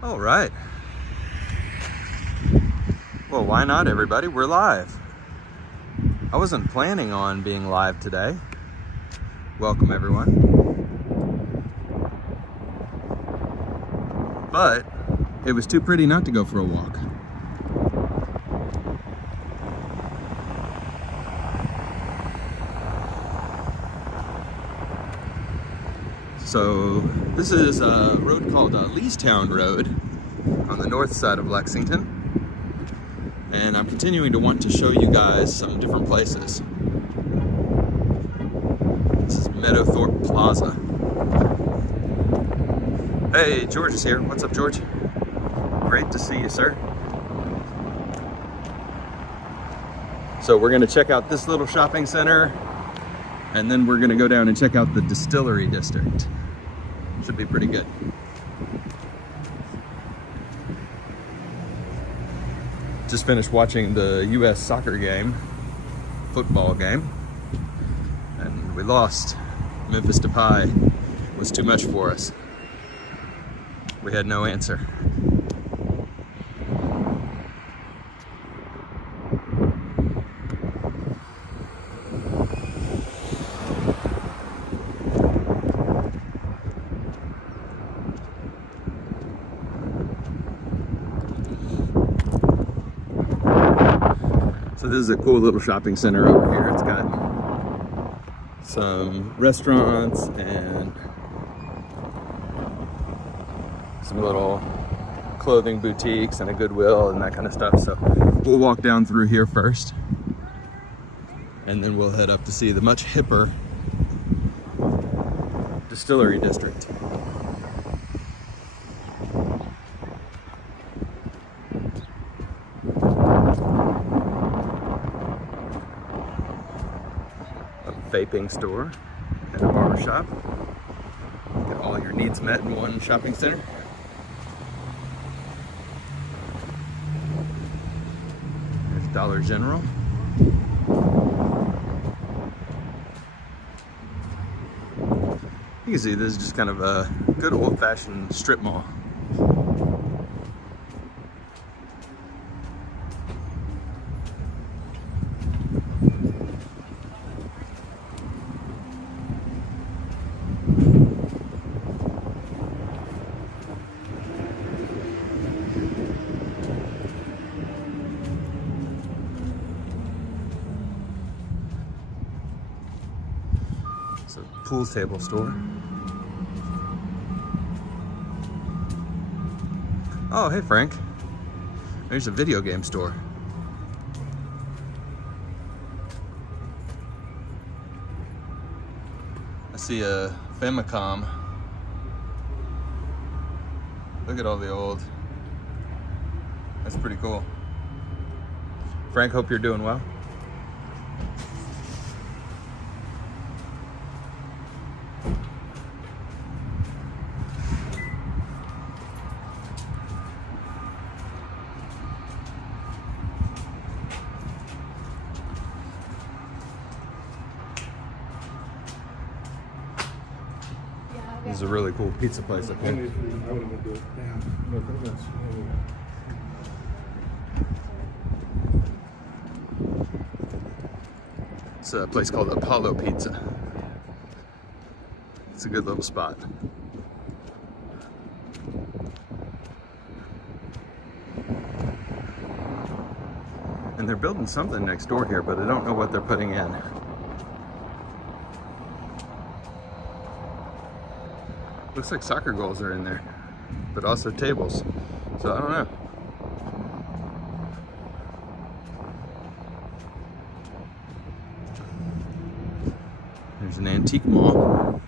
All right. Well, why not, everybody? We're live. I wasn't planning on being live today. Welcome, everyone. But it was too pretty not to go for a walk. So this is a road called Leestown Road on the north side of Lexington. And I'm continuing to want to show you guys some different places. This is Meadowthorpe Plaza. Hey, George is here. What's up, George? Great to see you, sir. So we're gonna check out this little shopping center, and then we're gonna go down and check out the Distillery district. Should be pretty good. Just finished watching the US soccer game, football game, and we lost. Memphis Depay was too much for us. We had no answer. So this is a cool little shopping center over here. It's got some restaurants and some little clothing boutiques and a Goodwill and that kind of stuff. So we'll walk down through here first, and then we'll head up to see the much hipper Distillery district. Vaping store and a barber shop. Get all your needs met in one shopping center. There's Dollar General. You can see this is just kind of a good old-fashioned strip mall. It's a pool table store. Oh, hey Frank. There's a video game store. I see a Famicom. Look at all the old. That's pretty cool. Frank, hope you're doing well. This is a really cool pizza place up here. It's a place called Apollo Pizza. It's a good little spot. And they're building something next door here, but I don't know what they're putting in. Looks like soccer goals are in there, but also tables. So I don't know. There's an antique mall.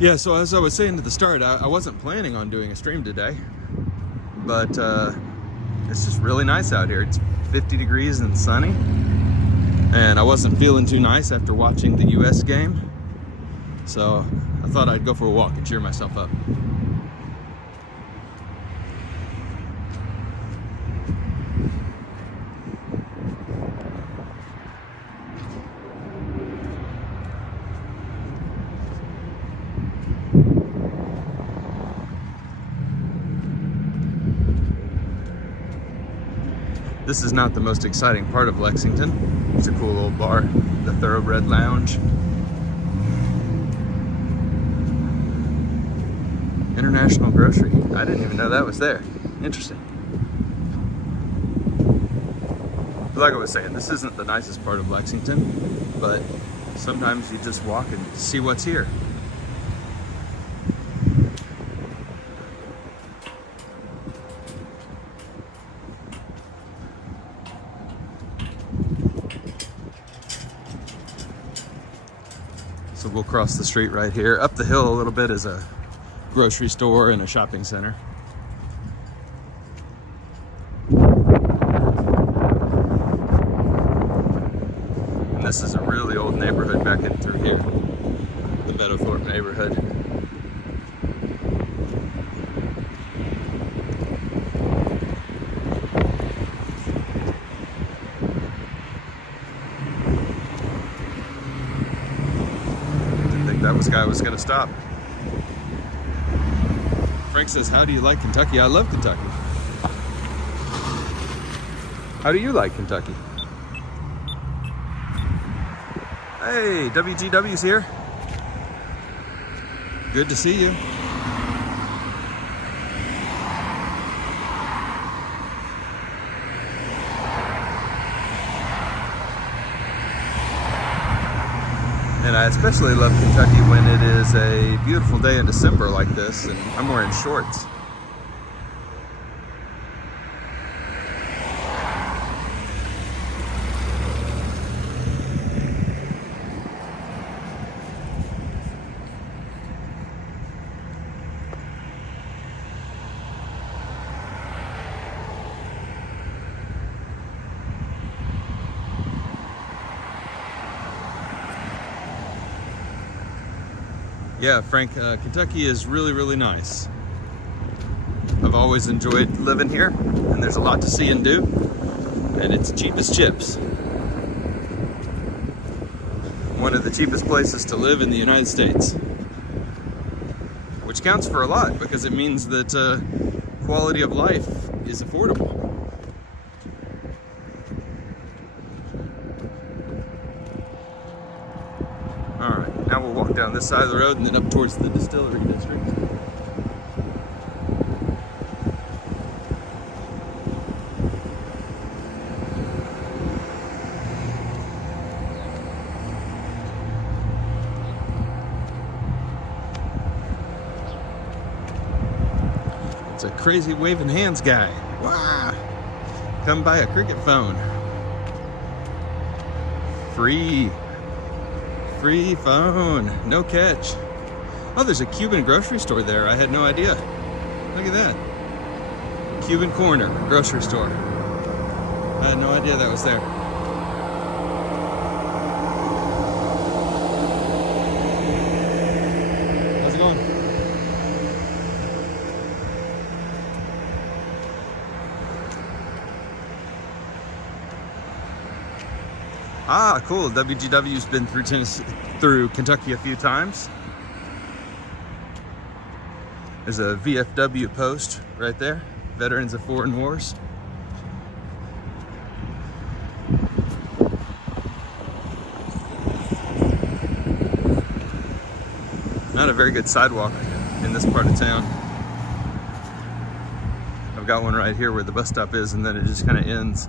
Yeah, so as I was saying at the start, I wasn't planning on doing a stream today, but it's just really nice out here. It's 50 degrees and sunny, and I wasn't feeling too nice after watching the US game. So I thought I'd go for a walk and cheer myself up. This is not the most exciting part of Lexington. It's a cool old bar, the Thoroughbred Lounge. International Grocery. I didn't even know that was there. Interesting. But like I was saying, this isn't the nicest part of Lexington, but sometimes you just walk and see what's here. So we'll cross the street right here. Up the hill a little bit is a grocery store and a shopping center. And this is a really old neighborhood back in through here, the Meadowthorpe neighborhood. This guy was going to stop. Frank says, how do you like Kentucky? I love Kentucky. How do you like Kentucky? Hey, WGW's here. Good to see you. And I especially love Kentucky when it is a beautiful day in December like this, and I'm wearing shorts. Yeah, Frank, Kentucky is really, really nice. I've always enjoyed living here, and there's a lot to see and do, and it's cheap as chips. One of the cheapest places to live in the United States, which counts for a lot because it means that quality of life is affordable. All right, now we'll walk down this side of the road and then up towards the Distillery district. It's a crazy waving hands guy. Wow! Come buy a cricket phone. Free phone, no catch. Oh, there's a Cuban grocery store there. I had no idea. Look at that. Cuban Corner grocery store. I had no idea that was there. How's it going? Ah, cool. WGW's been through Kentucky a few times. There's a VFW post right there. Veterans of Foreign Wars. Not a very good sidewalk in this part of town. I've got one right here where the bus stop is, and then it just kind of ends.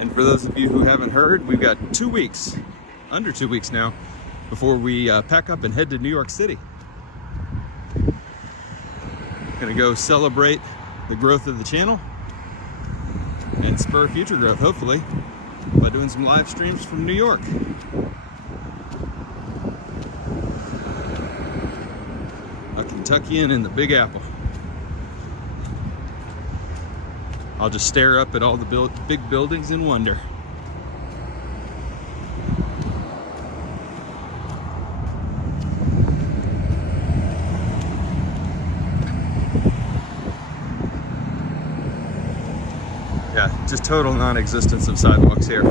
And for those of you who haven't heard, we've got 2 weeks, under 2 weeks now, before we pack up and head to New York City. Gonna go celebrate the growth of the channel and spur future growth, hopefully, by doing some live streams from New York. Kentuckian in the Big Apple. I'll just stare up at all the big buildings and wonder. Yeah, just total non-existence of sidewalks here.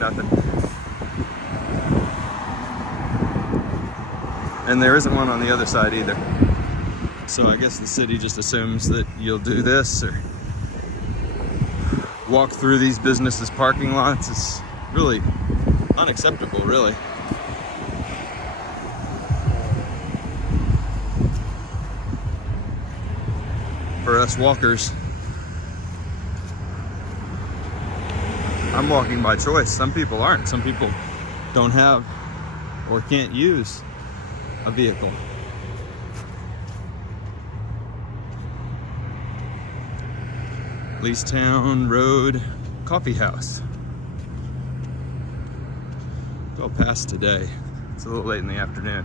Nothing. And there isn't one on the other side either. So I guess the city just assumes that you'll do this or walk through these businesses' parking lots. It's really unacceptable, really. For us walkers, I'm walking by choice. Some people aren't. Some people don't have or can't use a vehicle. Leestown Road Coffee House. Go past today. It's a little late in the afternoon.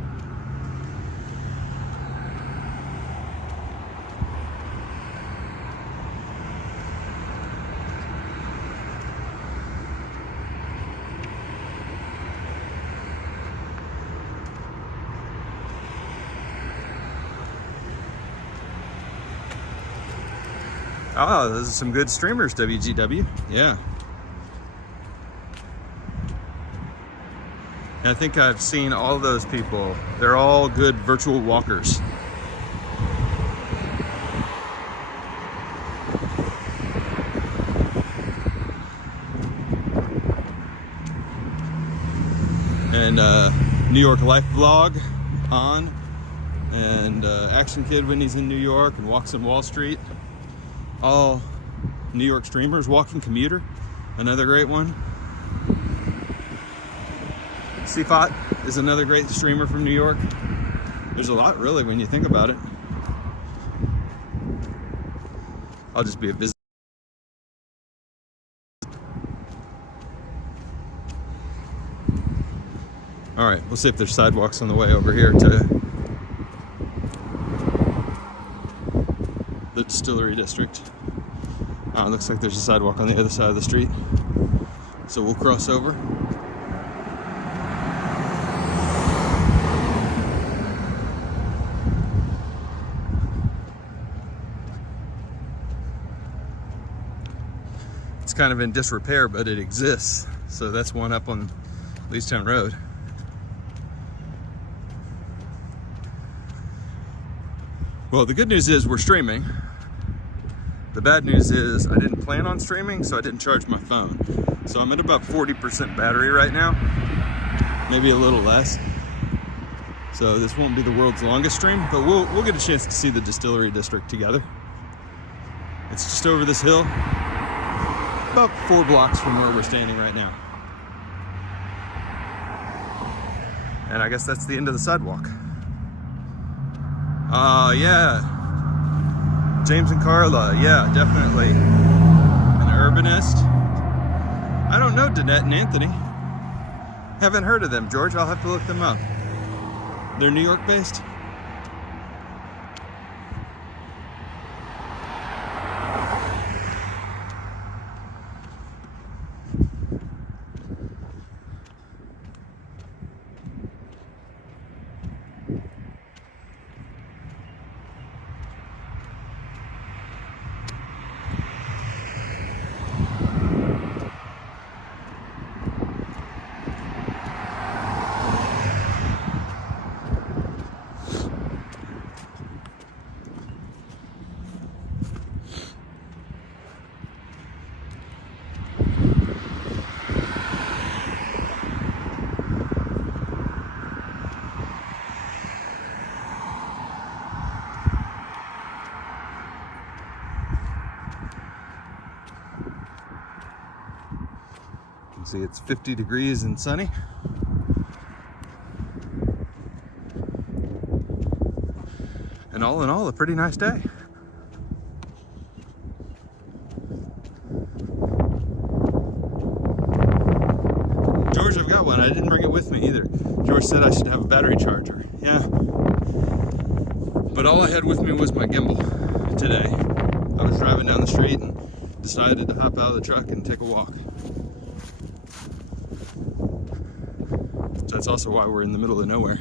Oh, those are some good streamers, WGW. Yeah. And I think I've seen all those people. They're all good virtual walkers. And New York Life Vlog on. And Action Kid when he's in New York and walks in Wall Street. All New York streamers. Walking Commuter, another great one. Seafot is another great streamer from New York. There's a lot, really, when you think about it. I'll just be a visitor. All right, we'll see if there's sidewalks on the way over here to the Distillery district. Looks like there's a sidewalk on the other side of the street, so we'll cross over. It's kind of in disrepair, but it exists, so that's one up on Leestown Road. Well, the good news is we're streaming. The bad news is I didn't plan on streaming, so I didn't charge my phone. So I'm at about 40% battery right now, maybe a little less. So this won't be the world's longest stream, but we'll get a chance to see the Distillery district together. It's just over this hill, about 4 blocks from where we're standing right now. And I guess that's the end of the sidewalk. Yeah. James and Carla, yeah, definitely. An urbanist. I don't know Danette and Anthony. Haven't heard of them, George. I'll have to look them up. They're New York based? See, it's 50 degrees and sunny. And all in all, a pretty nice day. George, I've got one. I didn't bring it with me either. George said I should have a battery charger. Yeah. But all I had with me was my gimbal today. I was driving down the street and decided to hop out of the truck and take a walk. So that's also why we're in the middle of nowhere.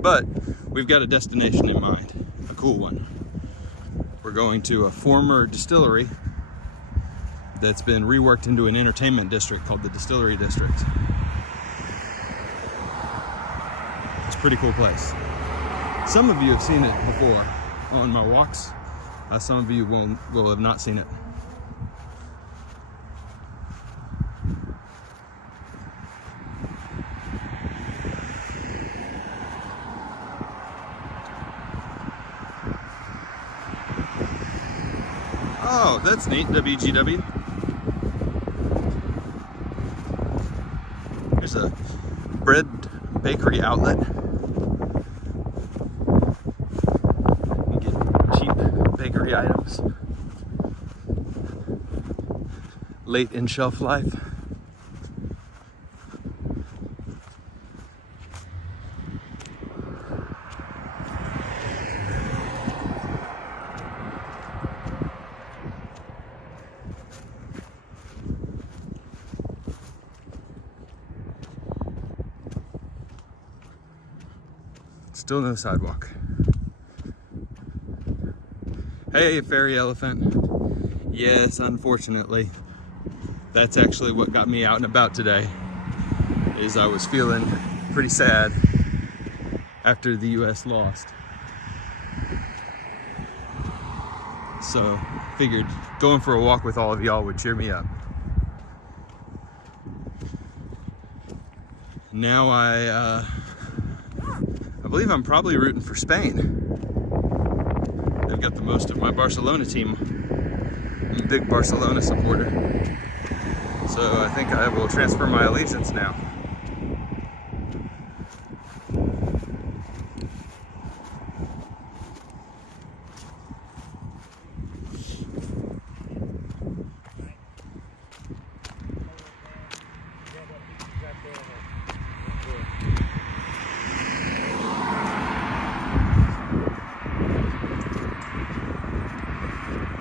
But we've got a destination in mind, a cool one. We're going to a former distillery that's been reworked into an entertainment district called the Distillery District. It's a pretty cool place. Some of you have seen it before on my walks. Some of you will have not seen it. Oh, that's neat, WGW. There's a bread bakery outlet. You get cheap bakery items. Late in shelf life. Still no sidewalk. Hey, fairy elephant. Yes, unfortunately, that's actually what got me out and about today, is I was feeling pretty sad after the US lost. So figured going for a walk with all of y'all would cheer me up. Now I believe I'm probably rooting for Spain. They've got the most of my Barcelona team. I'm a big Barcelona supporter. So I think I will transfer my allegiance now.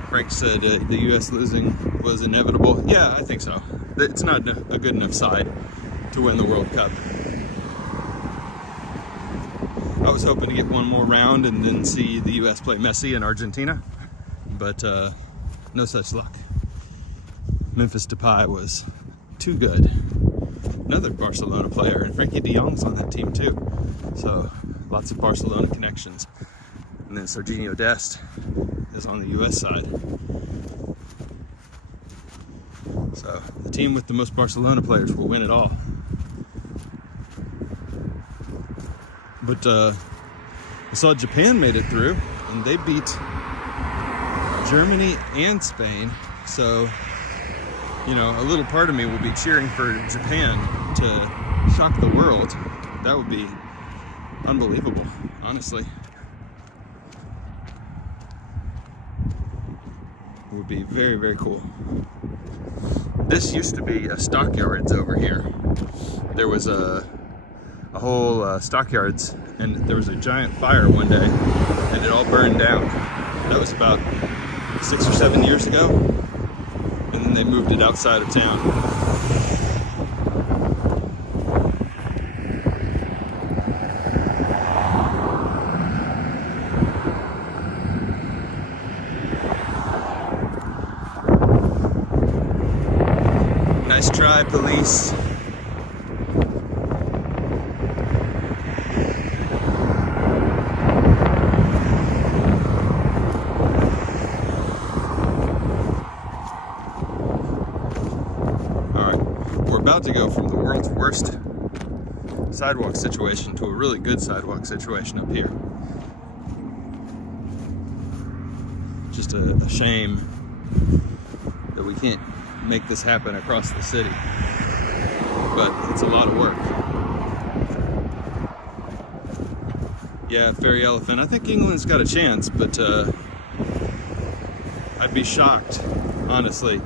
Frank said the U.S. losing was inevitable. Yeah, I think so. It's not a good enough side to win the World Cup. I was hoping to get one more round and then see the U.S. play Messi in Argentina, but no such luck. Memphis Depay was too good. Another Barcelona player, and Frankie de Jong's on that team too. So lots of Barcelona connections. And then Serginho Dest is on the U.S. side. So the team with the most Barcelona players will win it all. But I saw Japan made it through, and they beat Germany and Spain. So, you know, a little part of me will be cheering for Japan to shock the world. That would be unbelievable, honestly. It would be very, very cool. This used to be a stockyards over here. There was a whole stockyards, and there was a giant fire one day, and it all burned down. That was about 6 or 7 years ago, and then they moved it outside of town. Nice try, police. About to go from the world's worst sidewalk situation to a really good sidewalk situation up here. Just a shame that we can't make this happen across the city, but it's a lot of work. Yeah, fairy elephant. I think England's got a chance, but I'd be shocked, honestly,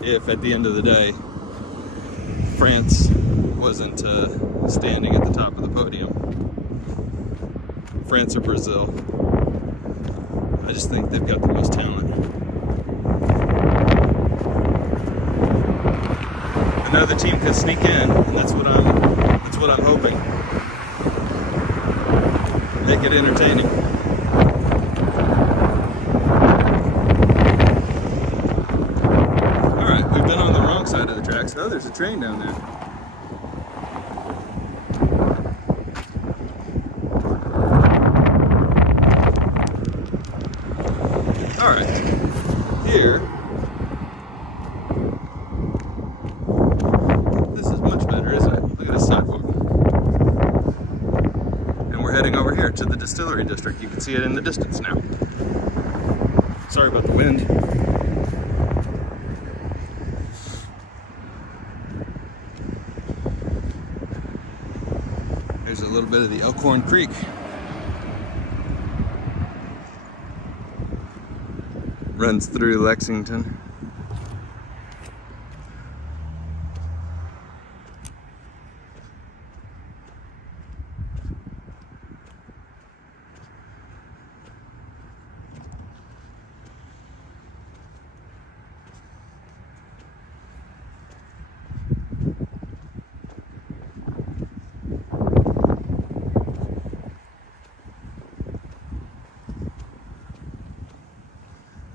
if at the end of the day France wasn't standing at the top of the podium. France or Brazil. I just think they've got the most talent. Another team could sneak in, and that's what I'm hoping. Make it entertaining. All right, we've been on the wrong side of the tracks. Oh, there's a train down there. All right, here. This is much better, isn't it? Look at this sidewalk. And we're heading over here to the Distillery District. You can see it in the distance now. Sorry about the wind. There's a little bit of the Elkhorn Creek. Runs through Lexington.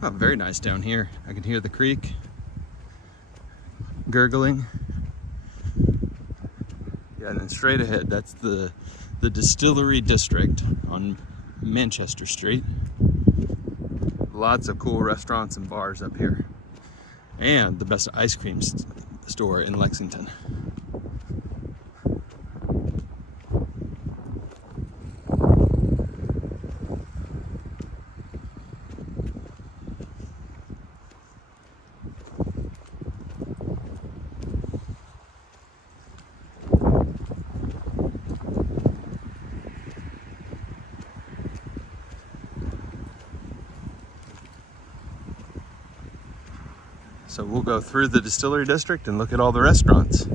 Oh, very nice down here. I can hear the creek gurgling. Yeah, and then straight ahead, that's the Distillery District on Manchester Street. Lots of cool restaurants and bars up here. And the best ice cream store in Lexington. So we'll go through the Distillery District and look at all the restaurants.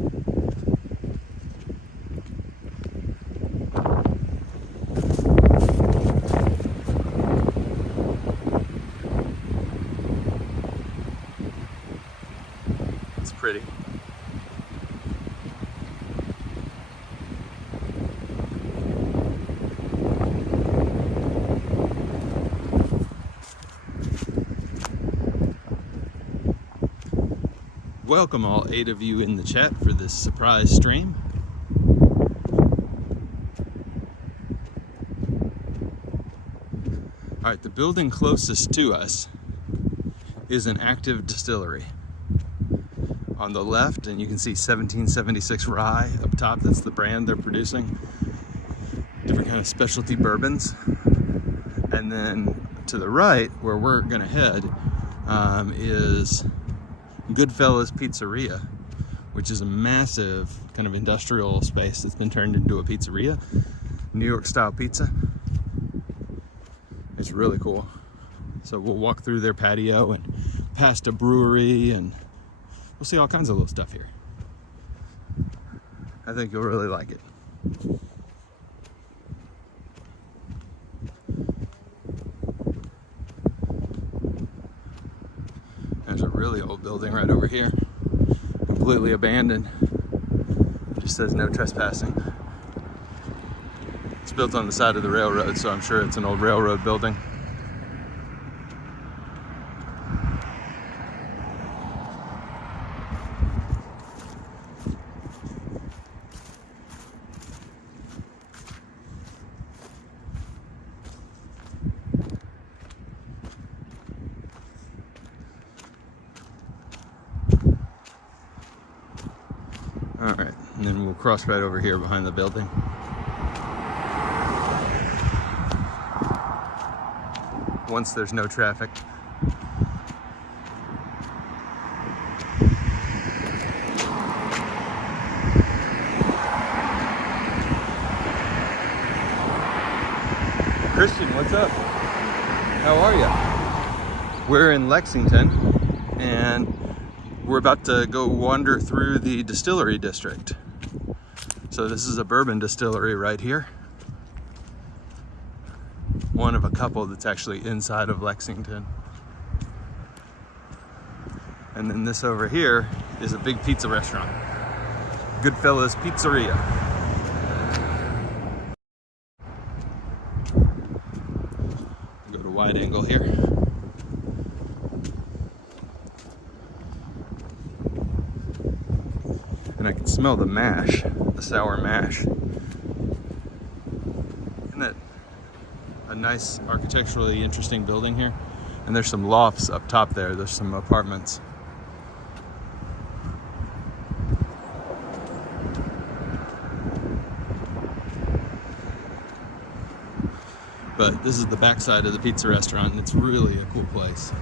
It's pretty. Welcome all 8 of you in the chat for this surprise stream. All right, the building closest to us is an active distillery. On the left, and you can see 1776 rye up top, that's the brand they're producing. Different kind of specialty bourbons. And then to the right, where we're gonna head, is Goodfellas Pizzeria, which is a massive kind of industrial space that's been turned into a pizzeria. New York style pizza. It's really cool. So we'll walk through their patio and past a brewery, and we'll see all kinds of little stuff here. I think you'll really like it. There's a really old building right over here, completely abandoned. It just says no trespassing. It's built on the side of the railroad, so I'm sure it's an old railroad building. All right, and then we'll cross right over here behind the building. Once there's no traffic. Christian, what's up? How are you? We're in Lexington, and we're about to go wander through the Distillery District. So this is a bourbon distillery right here. one of a couple that's actually inside of Lexington. And then this over here is a big pizza restaurant. Goodfellas Pizzeria. Go to wide angle here. And I can smell the mash, the sour mash. Isn't that a nice architecturally interesting building here? And there's some lofts up top there. There's some apartments. But this is the backside of the pizza restaurant, and it's really a cool place.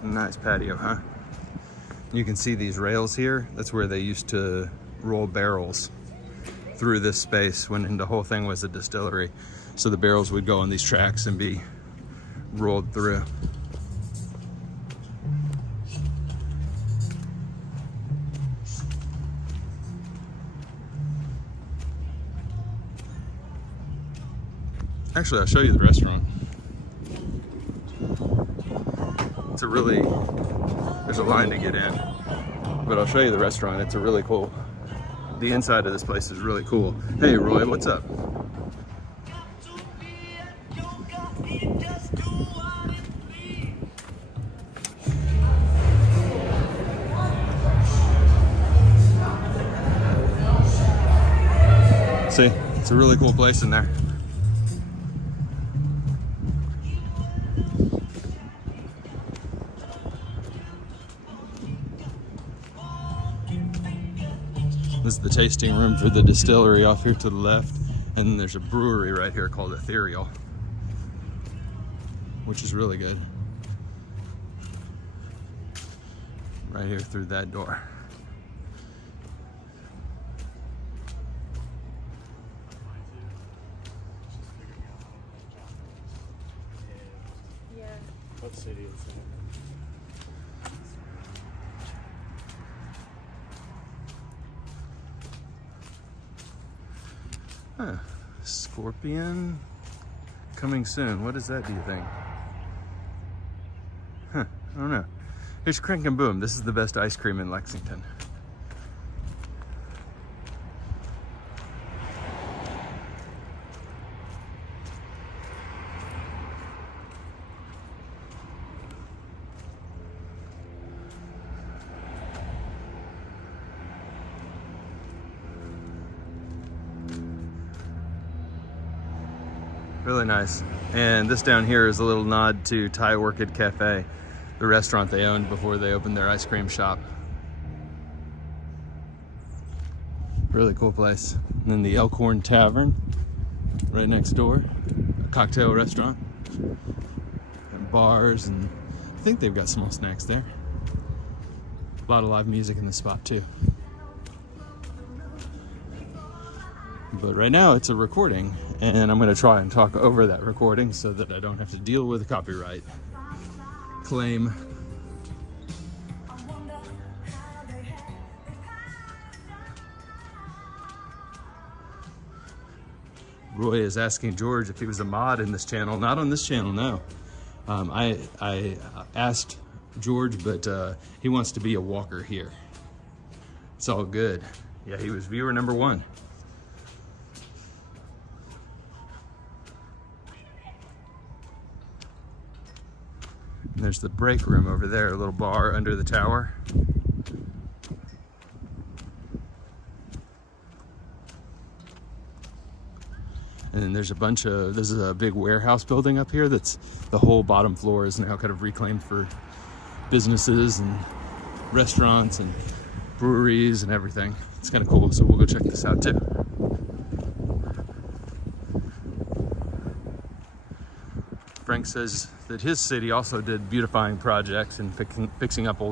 Nice patio, huh? You can see these rails here. That's where they used to roll barrels through this space when the whole thing was a distillery. So the barrels would go on these tracks and be rolled through. Actually, I'll show you the restaurant. It's a really, there's a line to get in, but I'll show you the restaurant. It's a really cool, the inside of this place is really cool. Hey Roy, what's up? See, it's a really cool place in there. This is the tasting room for the distillery off here to the left. And then there's a brewery right here called Ethereal, which is really good. Right here through that door. Yeah. What city is that? Huh. Scorpion coming soon. What is that, do you think? Huh, I don't know. Here's Crank and Boom. This is the best ice cream in Lexington. Really nice. And this down here is a little nod to Thai Orchid Cafe, the restaurant they owned before they opened their ice cream shop. Really cool place. And then the Elkhorn Tavern right next door, a cocktail restaurant and bars, and I think they've got small snacks there. A lot of live music in the spot too. But right now it's a recording, and I'm going to try and talk over that recording so that I don't have to deal with a copyright claim. Roy is asking George if he was a mod in this channel. Not on this channel, no. I asked George, but he wants to be a walker here. It's all good. Yeah, he was viewer number 1. And there's the break room over there, a little bar under the tower. And then there's a bunch of, this is a big warehouse building up here that's, the whole bottom floor is now kind of reclaimed for businesses and restaurants and breweries and everything. It's kind of cool, so we'll go check this out too. Frank says that his city also did beautifying projects and fixing up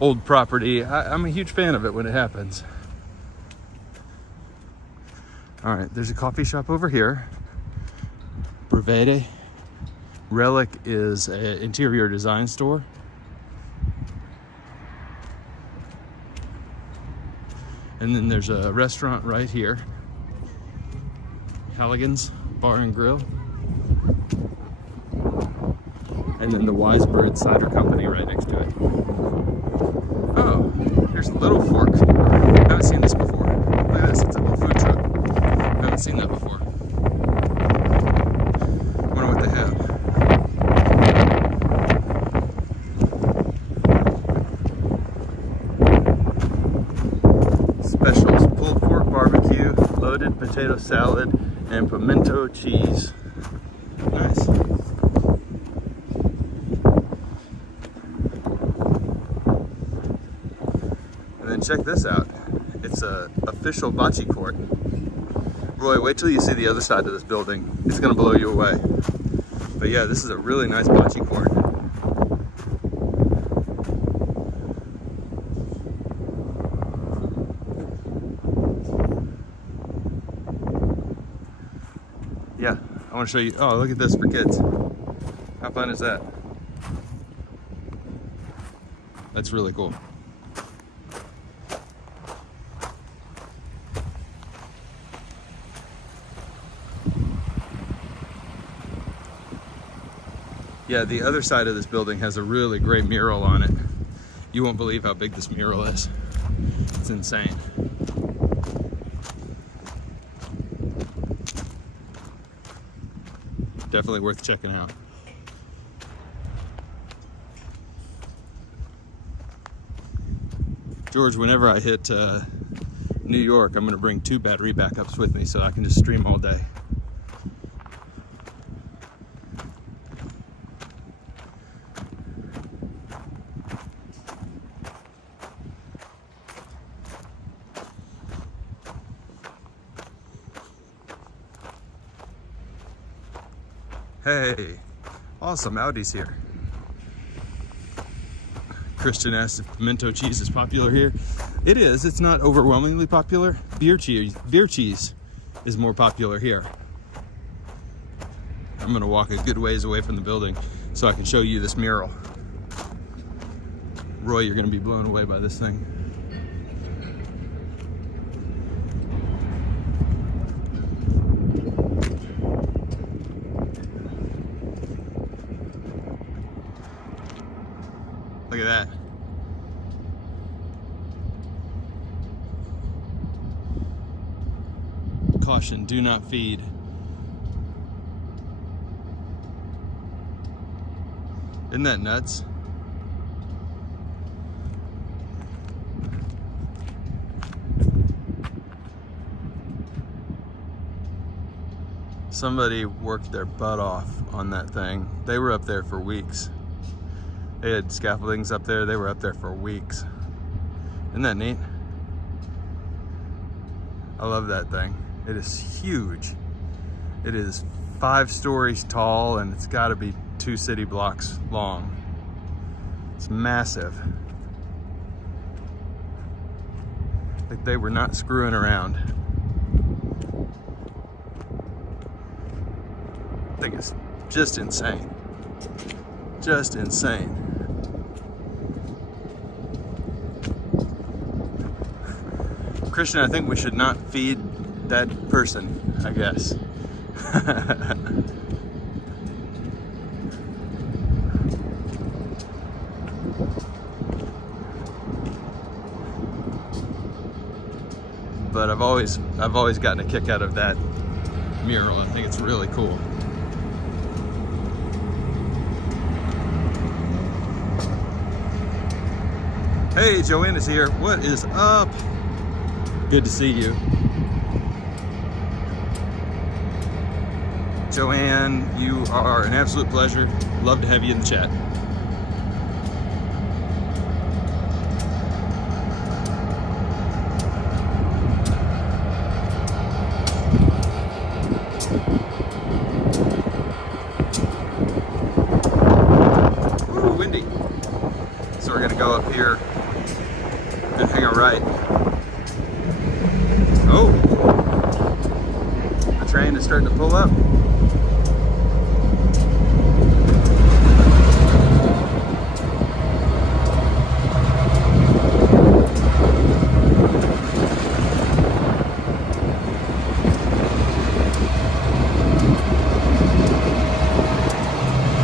old property. I'm a huge fan of it when it happens. All right, there's a coffee shop over here. Brevede. Relic is an interior design store. And then there's a restaurant right here. Halligan's Bar and Grill. And then the Wise Bird Cider Company right next to it. Oh, here's Little Fork. I haven't seen this before. Look at this, it's a little food truck. I haven't seen that before. I wonder what they have. Specials, pulled pork barbecue, loaded potato salad, and pimento cheese. Nice. And then check this out. It's a official bocce court. Roy, wait till you see the other side of this building. It's gonna blow you away. But yeah, this is a really nice bocce court. Yeah, I want to show you. Oh, look at this for kids. How fun is that? That's really cool. Yeah, the other side of this building has a really great mural on it. You won't believe how big this mural is. It's insane. Definitely worth checking out. George, whenever I hit New York, I'm gonna bring 2 battery backups with me so I can just stream all day. Hey, awesome, Audi's here. Christian asked if pimento cheese is popular here. It is, it's not overwhelmingly popular. Beer cheese is more popular here. I'm gonna walk a good ways away from the building so I can show you this mural. Roy, you're gonna be blown away by this thing. Look at that. Caution, do not feed. Isn't that nuts? Somebody worked their butt off on that thing. They were up there for weeks. They had scaffoldings up there. They were up there for weeks. Isn't that neat? I love that thing. It is huge. It is 5 stories tall and it's got to be 2 city blocks long. It's massive. Like they were not screwing around. I think it's just insane. Just insane. Christian, I think we should not feed that person, I guess. But I've always gotten a kick out of that mural. I think it's really cool. Hey, Joanna's here. What is up? Good to see you. Joanne, you are an absolute pleasure. Love to have you in the chat. and hang a right. Oh, the train is starting to pull up.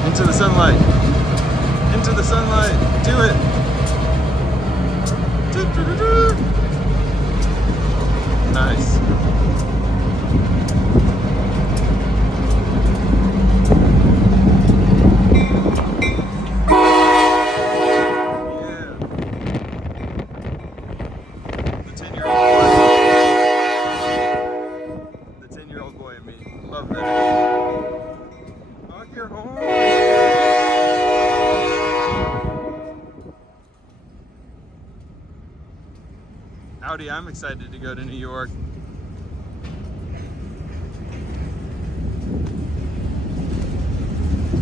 Into the sunlight. Into the sunlight. Do it. Nice. Yeah. The 10-year-old boy in me. Love that. Honk your horn. Howdy, I'm excited to go to New York.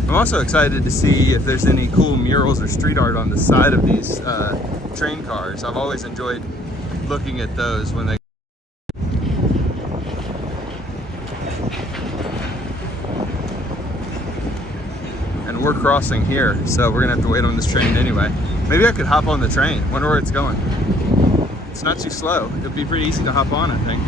I'm also excited to see if there's any cool murals or street art on the side of these train cars. I've always enjoyed looking at those when they... And we're crossing here, so we're gonna have to wait on this train anyway. Maybe I could hop on the train. Wonder where it's going. It's not too slow. It'd be pretty easy to hop on, I think.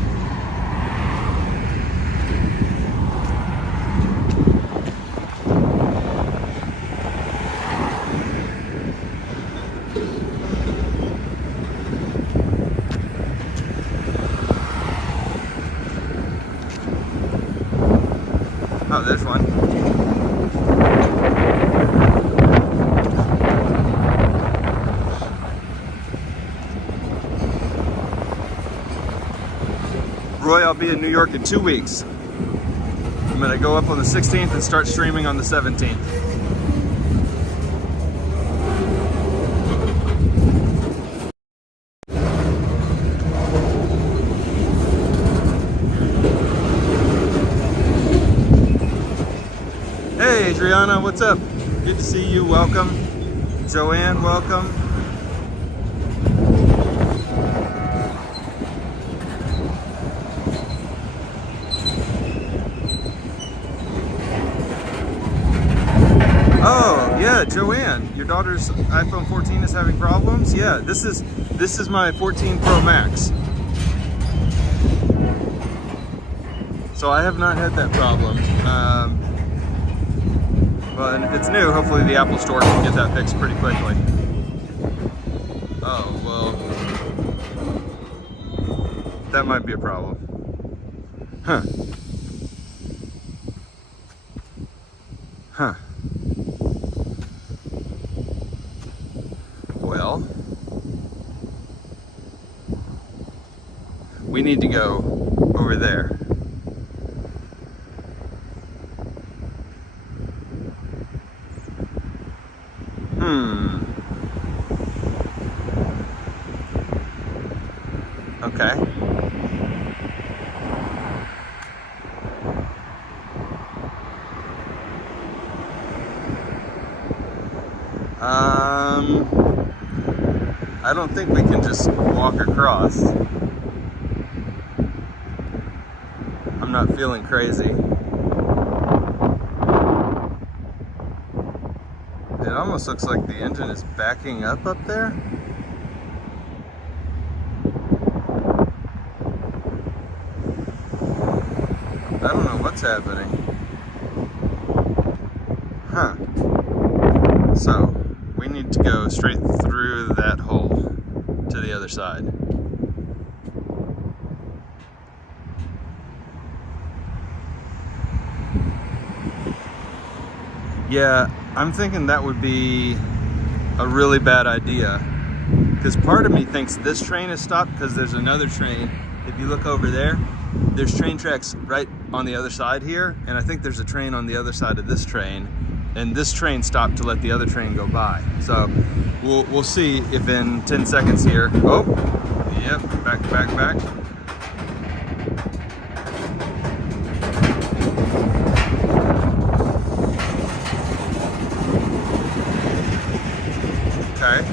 Oh, there's one. Roy, I'll be in New York in 2 weeks. I'm gonna go up on the 16th and start streaming on the 17th. Hey Adriana, what's up? Good to see you, welcome. Joanne, welcome. Oh, yeah, Joanne, your daughter's iPhone 14 is having problems? Yeah, this is my 14 Pro Max. So I have not had that problem. But if it's new, hopefully the Apple Store can get that fixed pretty quickly. Oh, well, that might be a problem. Huh. Huh. Well, we need to go over there. Okay. I don't think we can just walk across. I'm not feeling crazy. It almost looks like the engine is backing up there. I don't know what's happening. Huh. So, we need to go straight through that hole to the other side. Yeah, I'm thinking that would be a really bad idea. Because part of me thinks this train is stopped because there's another train. If you look over there, there's train tracks right on the other side here, and I think there's a train on the other side of this train, and this train stopped to let the other train go by. So we'll see if in 10 seconds here. Oh, yep, back. Okay.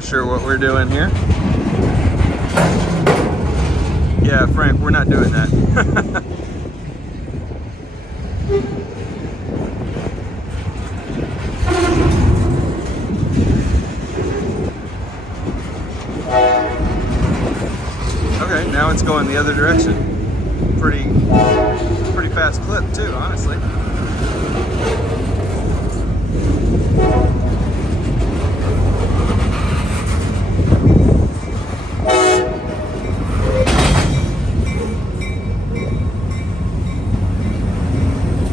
Not sure what we're doing here. Yeah, Frank, we're not doing that. Okay, now it's going the other direction. Pretty fast clip too, honestly.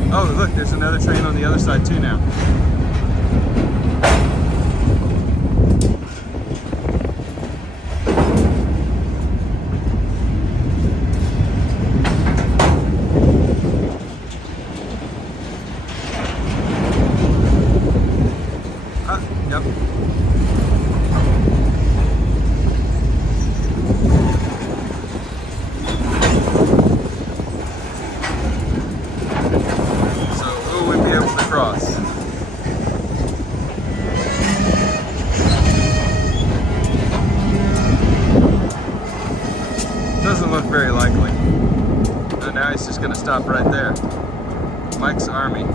Oh, look, there's another train on the other side too now. Yep. Cross. Doesn't look very likely. And now he's just going to stop right there. Mike's Army.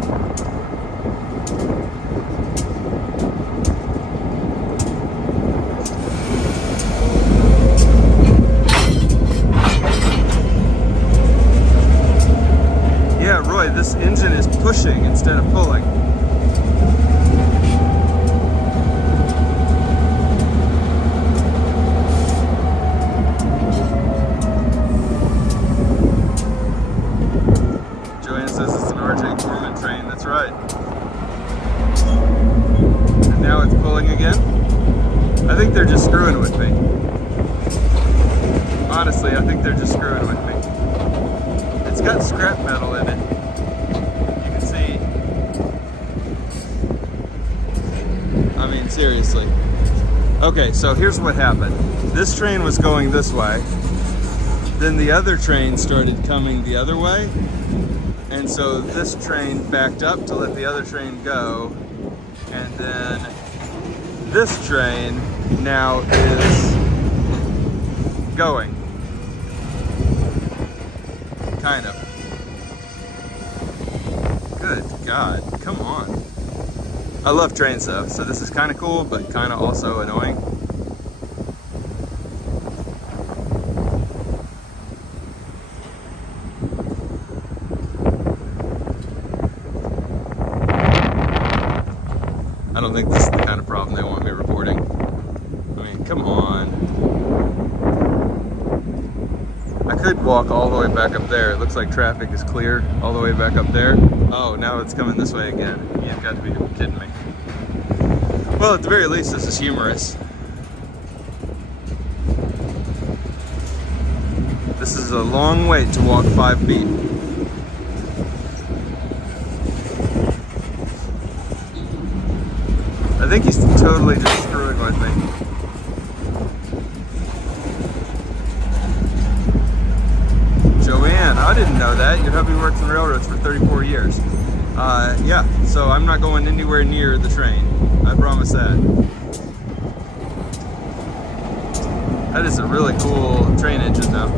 Yeah, Roy, this engine is pushing instead of pulling. Joanne says it's an RJ Corman train, that's right. And now it's pulling again. I think they're just screwing with me. Honestly, I think they're just screwing with me. It's got scrap metal in it. You can see. I mean, seriously. Okay, so here's what happened. This train was going this way. Then the other train started coming the other way. And so this train backed up to let the other train go. And then this train now is going. Kind of. Good God, come on. I love trains though, so this is kind of cool, but kind of also annoying. I don't think this is the kind of problem they want me reporting. I mean, come on. I could walk all the way back up there. It looks like traffic is clear all the way back up there. Oh, now it's coming this way again. You've got to be kidding me. Well, at the very least, this is humorous. This is a long wait to walk 5 feet. I think he's totally just screwing with me. Joanne, I didn't know that. Your hubby worked in railroads for 34 years. Yeah, so I'm not going anywhere near the train. I promise that. That is a really cool train engine though.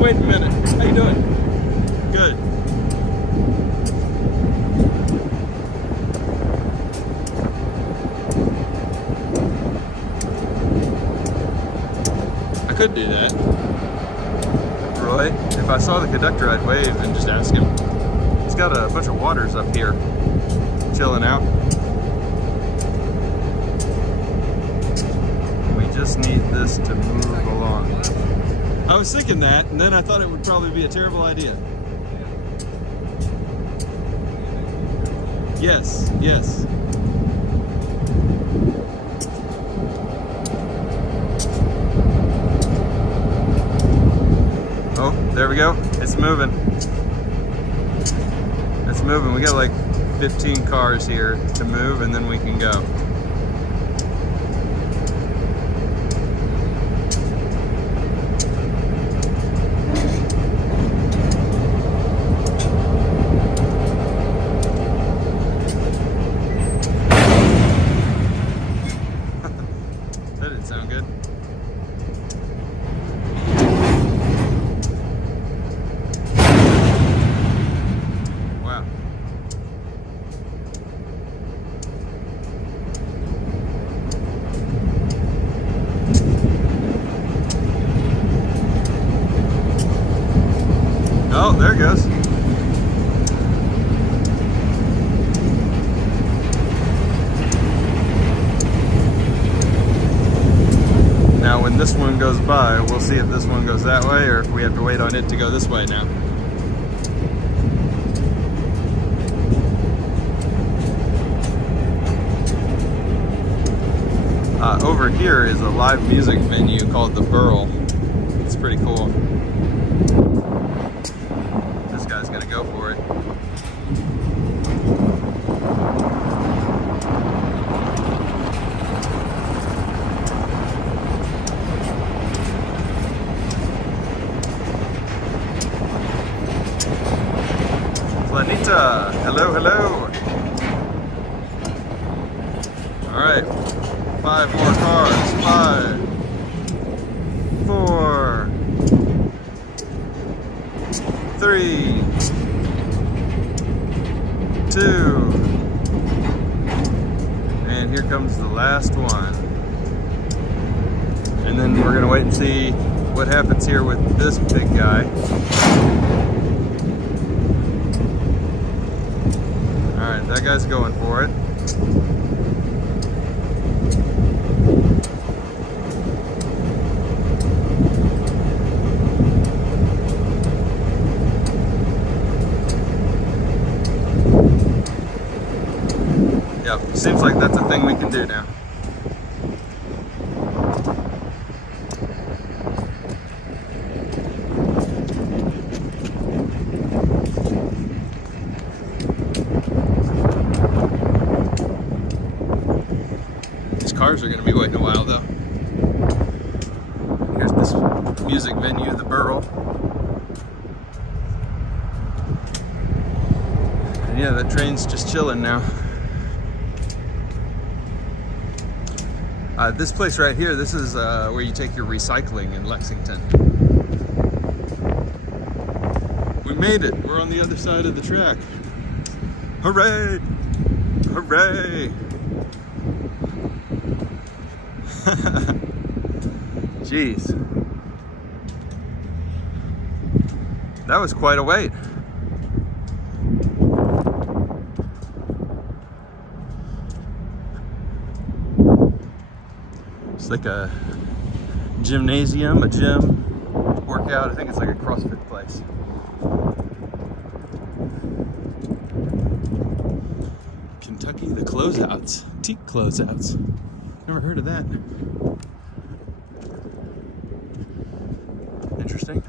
Wait a minute. How you doing? Good. I could do that. Roy, if I saw the conductor, I'd wave and just ask him. He's got a bunch of waters up here, chilling out. We just need this to move along. I was thinking that, and then I thought it would probably be a terrible idea. Yes, yes. There we go. It's moving. It's moving. We got like 15 cars here to move and then we can go. That didn't sound good. Wow. Oh, there it goes. Now when this one goes by, we'll see if this one goes that way or if we have to wait on it to go this way now. Over here is a live music venue called the Burl. It's pretty cool. This guy's gonna go for it. Planita, hello, hello. All right, 5 more cars. 5, 4, 3, 2, and here comes the last one. And then we're gonna wait and see what happens here with this big guy. All right, that guy's going for it. Yep, seems like that's a thing we can do now. These cars are going to be waiting a while though. Here's this music venue, the Burl. And yeah, the train's just chilling now. This place right here, this is where you take your recycling in Lexington. We made it. We're on the other side of the track. Hooray! Hooray! Jeez. That was quite a wait. It's like a gymnasium, a gym, workout. I think it's like a CrossFit place. Kentucky, the closeouts, teak closeouts. Never heard of that. Interesting.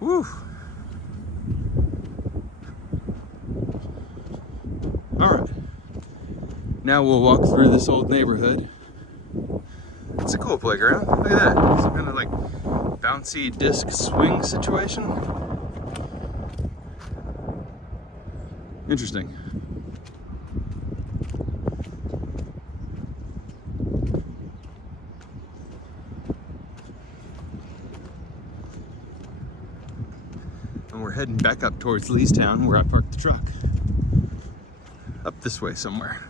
Woo. All right. Now we'll walk through this old neighborhood. It's a cool playground. Look at that. Some kind of like bouncy disc swing situation. Interesting. And we're heading back up towards Leestown where I parked the truck. Up this way somewhere.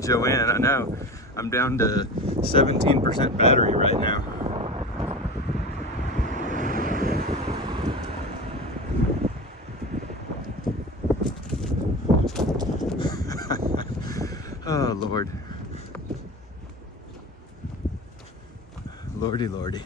Joanne, I know. I'm down to 17% battery right now. Lordy, lordy.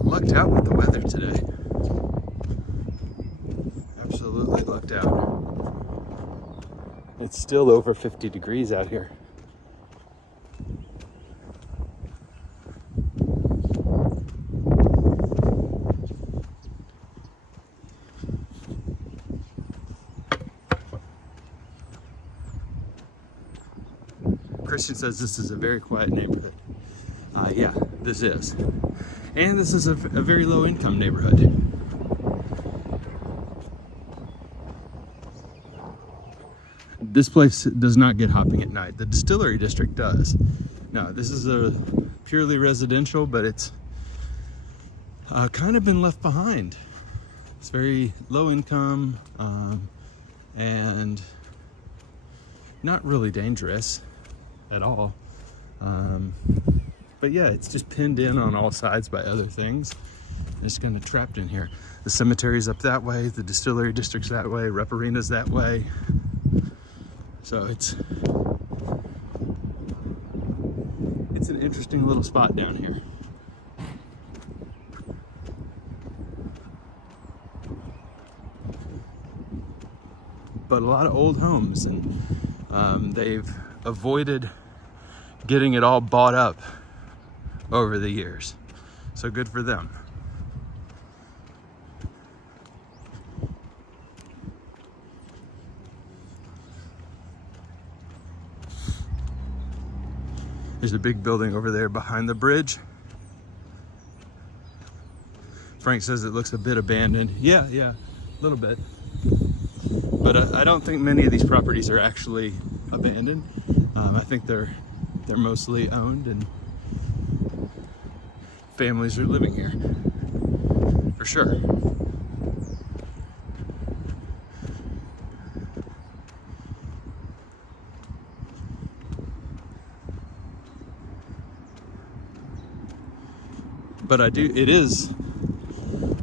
Lucked out with the weather today. Absolutely lucked out. It's still over 50 degrees out here. Christian says this is a very quiet neighborhood. Yeah, this is. And this is a very low income neighborhood. This place does not get hopping at night. The Distillery district does. No, this is a purely residential, but it's kind of been left behind. It's very low income and not really dangerous at all. But yeah, it's just pinned in on all sides by other things. It's kind of trapped in here. The cemetery's up that way, the Distillery district's that way, Rep Arena's that way. So it's an interesting little spot down here. But a lot of old homes, and they've avoided getting it all bought up over the years. So good for them. There's a big building over there behind the bridge. Frank says it looks a bit abandoned. Yeah, a little bit. But I don't think many of these properties are actually abandoned. I think they're mostly owned and families are living here, for sure. But it is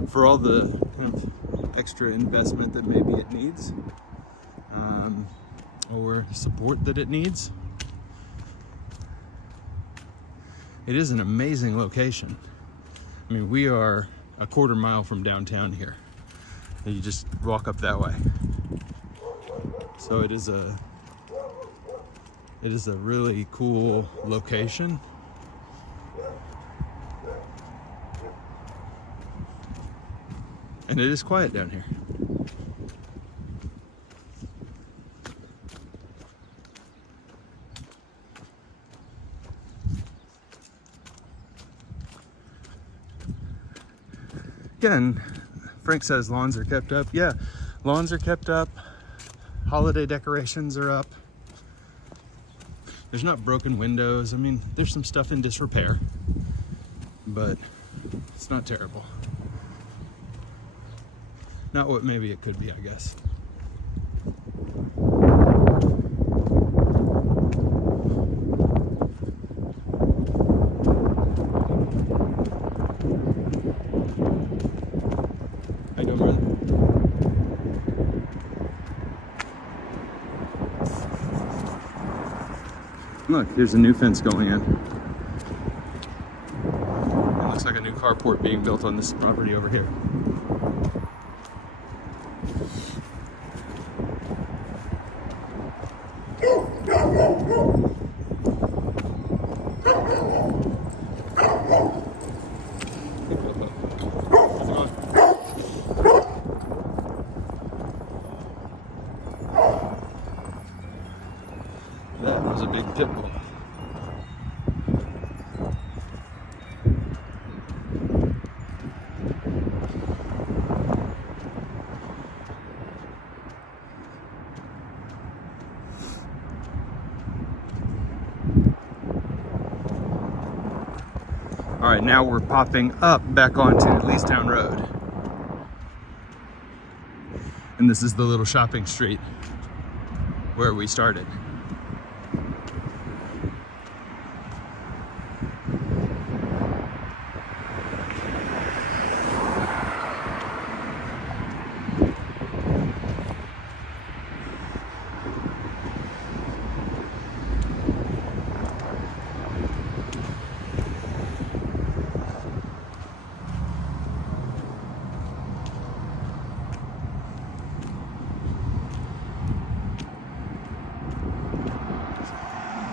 for all the kind of extra investment that maybe it needs, or support that it needs. It is an amazing location. I mean, we are a quarter mile from downtown here. And you just walk up that way. So it is a really cool location. And it is quiet down here. Again, Frank says lawns are kept up. Yeah, lawns are kept up. Holiday decorations are up. There's not broken windows. I mean, there's some stuff in disrepair, but it's not terrible. Not what maybe it could be, I guess. How you doing, brother? Look, there's a new fence going in. It looks like a new carport being built on this property over here. That was a big Kentucky. All right, now we're popping up back onto Leestown Road. And this is the little shopping street where we started.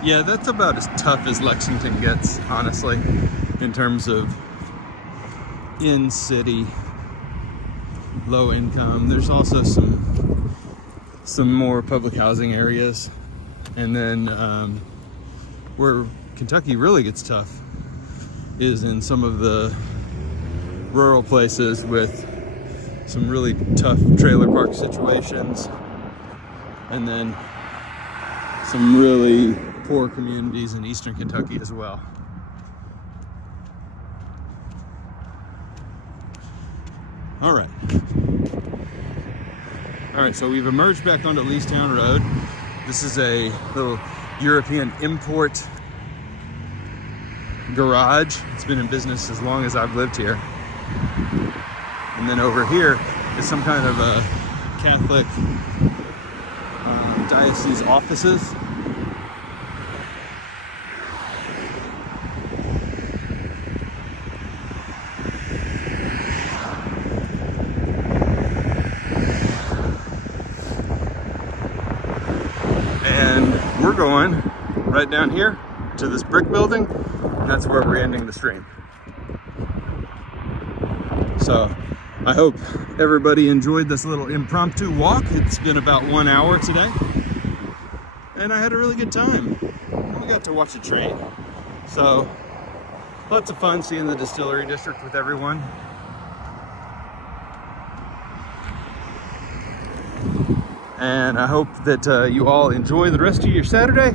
Yeah, that's about as tough as Lexington gets, honestly, in terms of in-city, low income. There's also some more public housing areas. And then where Kentucky really gets tough is in some of the rural places with some really tough trailer park situations. And then some really poor communities in eastern Kentucky as well. All right, so we've emerged back onto Leestown Road. This is a little European import garage. It's been in business as long as I've lived here. And then over here is some kind of a Catholic diocese offices. We're going right down here to this brick building, and that's where we're ending the stream. So I hope everybody enjoyed this little impromptu walk. It's been about 1 hour today, and I had a really good time. We got to watch a train, so lots of fun seeing the Distillery district with everyone. And I hope that you all enjoy the rest of your Saturday.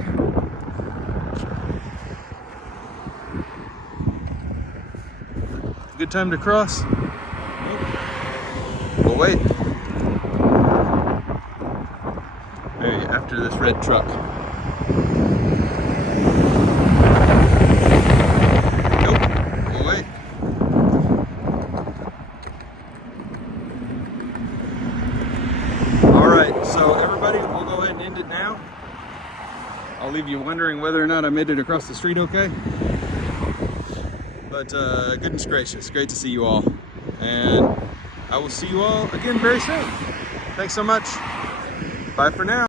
Good time to cross. We'll wait. Maybe after this red truck. Nope, we'll wait. So everybody, we'll go ahead and end it now. I'll leave you wondering whether or not I made it across the street okay. But goodness gracious, great to see you all. And I will see you all again very soon. Thanks so much. Bye for now.